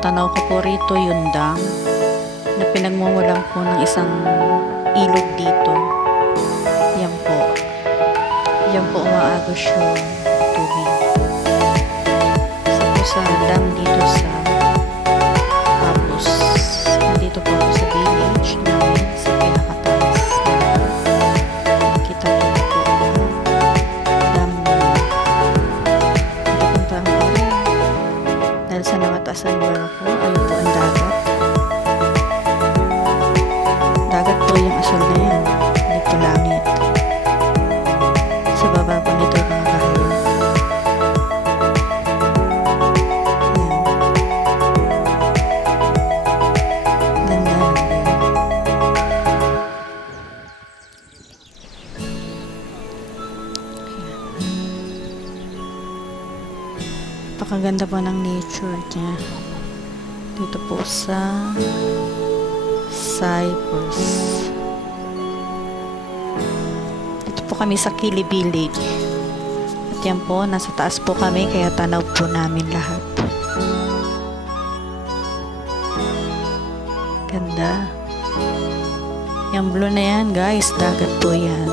natanaw ko po rito yung dam na pinagmumulan po ng isang ilog dito. Yan po. Yan po umaagos yung tubig. Isa po sa dam dito sa paphos. Nandito po ako sa village namin sa pinakataas. Kita dito po ang dam na pupuntahan ko rin. Dahil sa namatasan lugar ko, ayun po ang dagat. Dagat po yung asol na yan. Hindi po langit. Sa baba po nito yung mga bahay. Ayan. Ganda lang din. Napakaganda po ng nature niya. Dito po sa Cyprus. Dito po kami sa Kili Village. At yan po, nasa taas po kami kaya tanaw po namin lahat. Ganda. Yung blue na yan, guys, dagat po yan.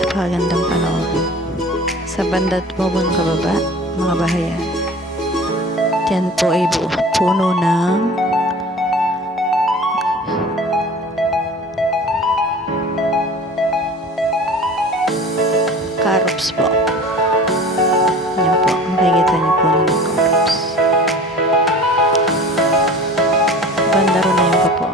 Napakagandang panahon. Sa bandat po mga kababa, mga bahayan. Yan po ay puno ng carrots po. Yan po, makikita niyo po ng carrots. Banda rin na yun po.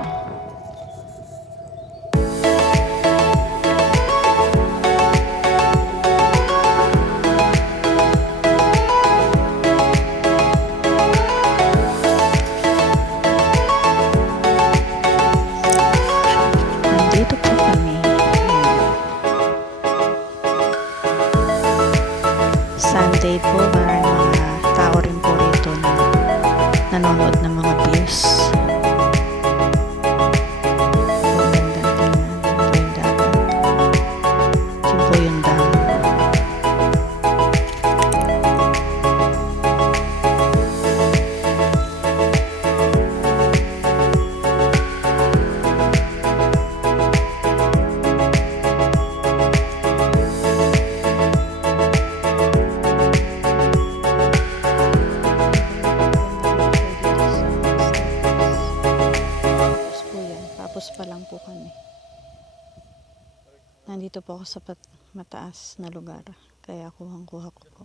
Dito po kami. Sunday po, parang mga tao rin po rito na nanonood ng mga views. Magandang tingnan. Ito yung dagat. Ito po yung dam. Tapos pa lang po kami. Nandito po ako sa mataas na lugar. Kaya kuhang-kuha ko po.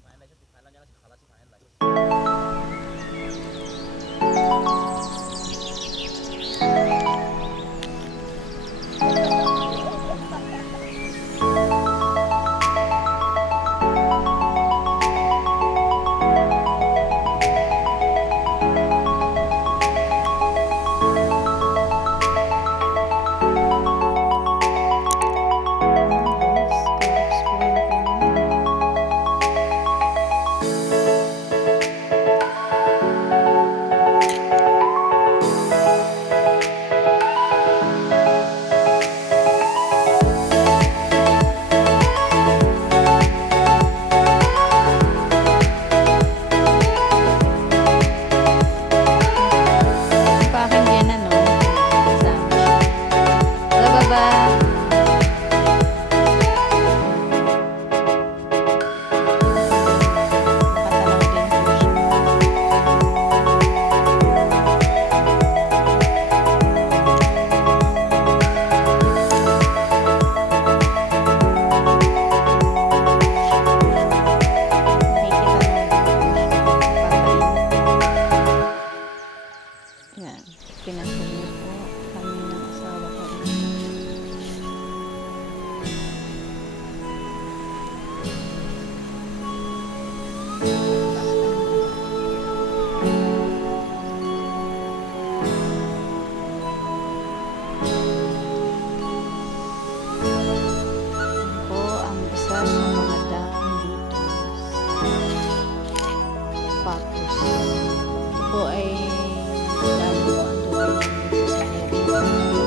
Yan, pinasal niyo po kami ng asawa ko. Yan po ang isa sa mga dam dito sa paphos. Ito po ay lalo po ang tubig dito sa area.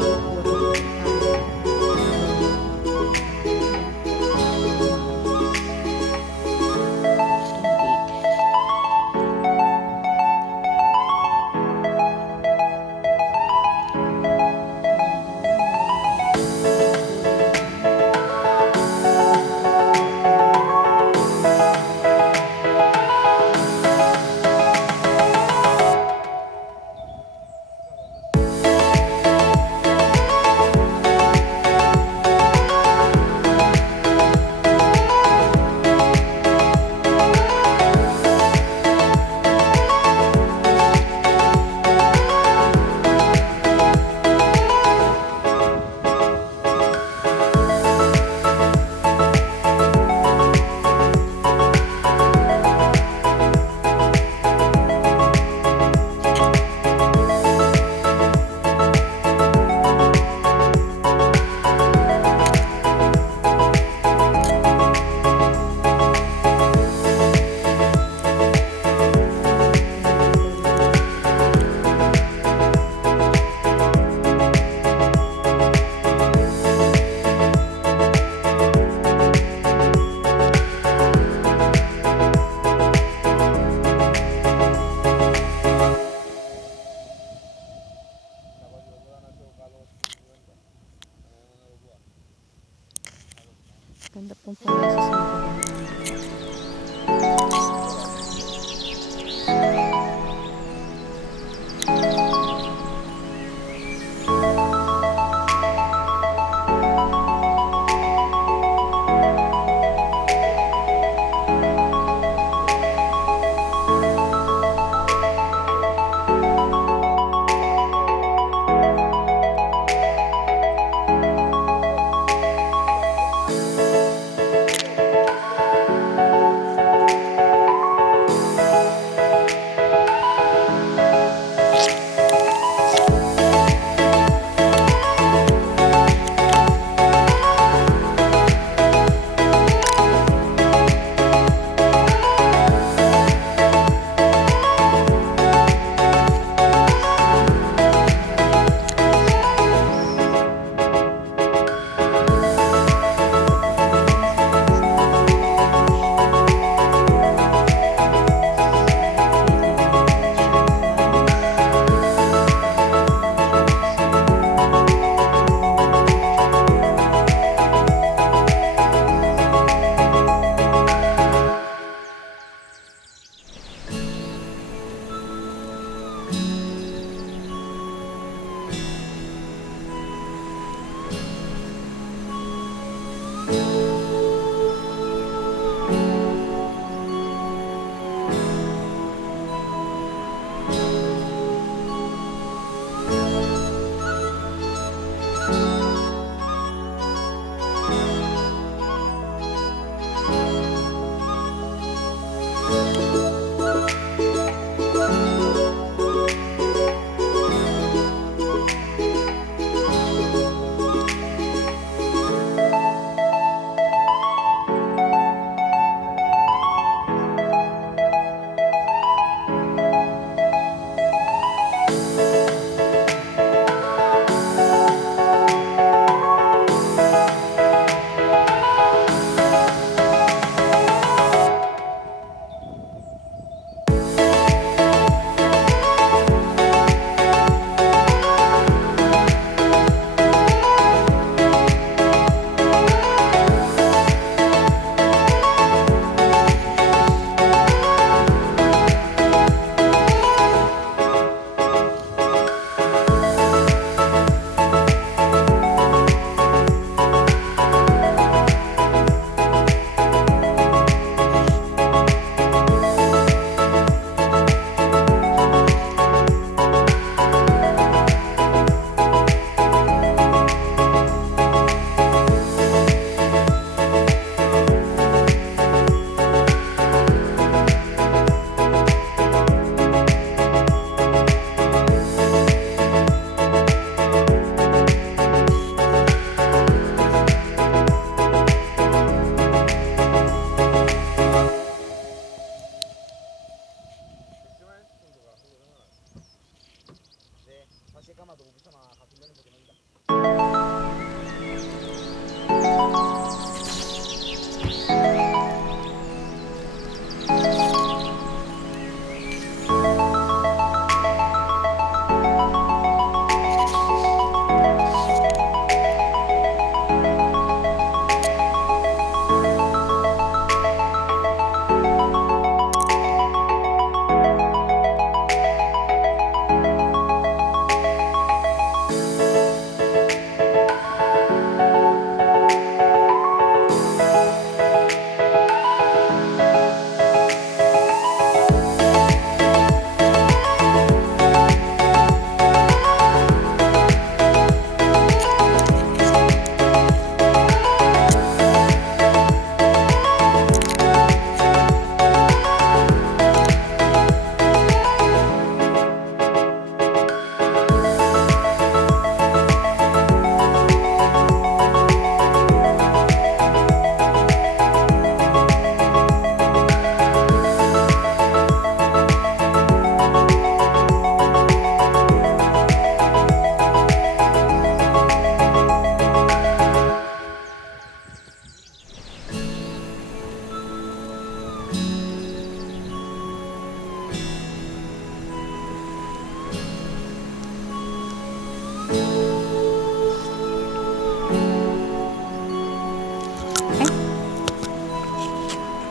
maganda pong pumesa sa magulang namin.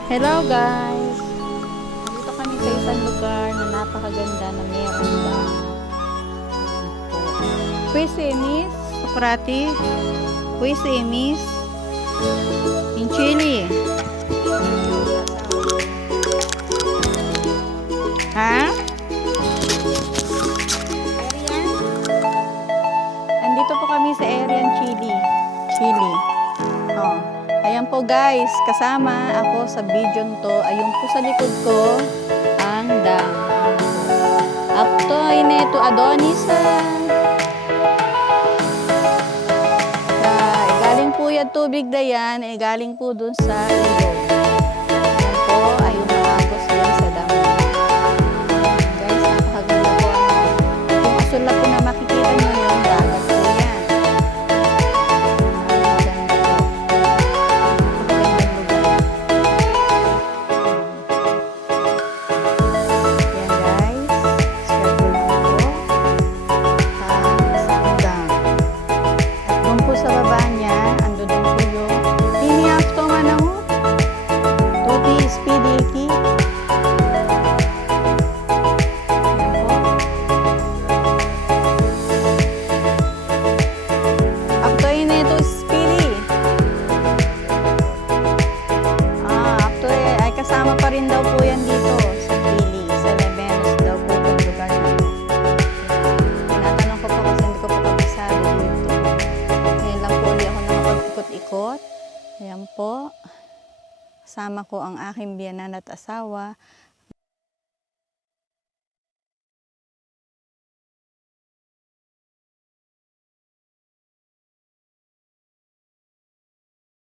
Hello guys! Dito kami sa isang lugar na napakaganda na meron lang. Pwede miss, Socrates. Pwede miss. In Chile. Ha? Andito po kami sa area Chile. Chile. Oh. Ayan po guys, kasama ako sa video to. Ayun po sa likod ko, ang dam. Apto ine to Adonis. Galing po yan tubig na yan, galing po dun sa ilog. Ayan po, ayun maagos yan sa dam. Guys, napakaganda po. Yung asul na po na makikita nyo yung dagat po yan. Kasama pa rin daw po yan dito sa Pili, sa Lebenos daw po itong lugar na ito. Tinatanong ko po kasi hindi ko po kabisado dito. Ngayon lang po ulit ako nakapag-ikot-ikot. Ayan po. Kasama ko ang aking biyanan at asawa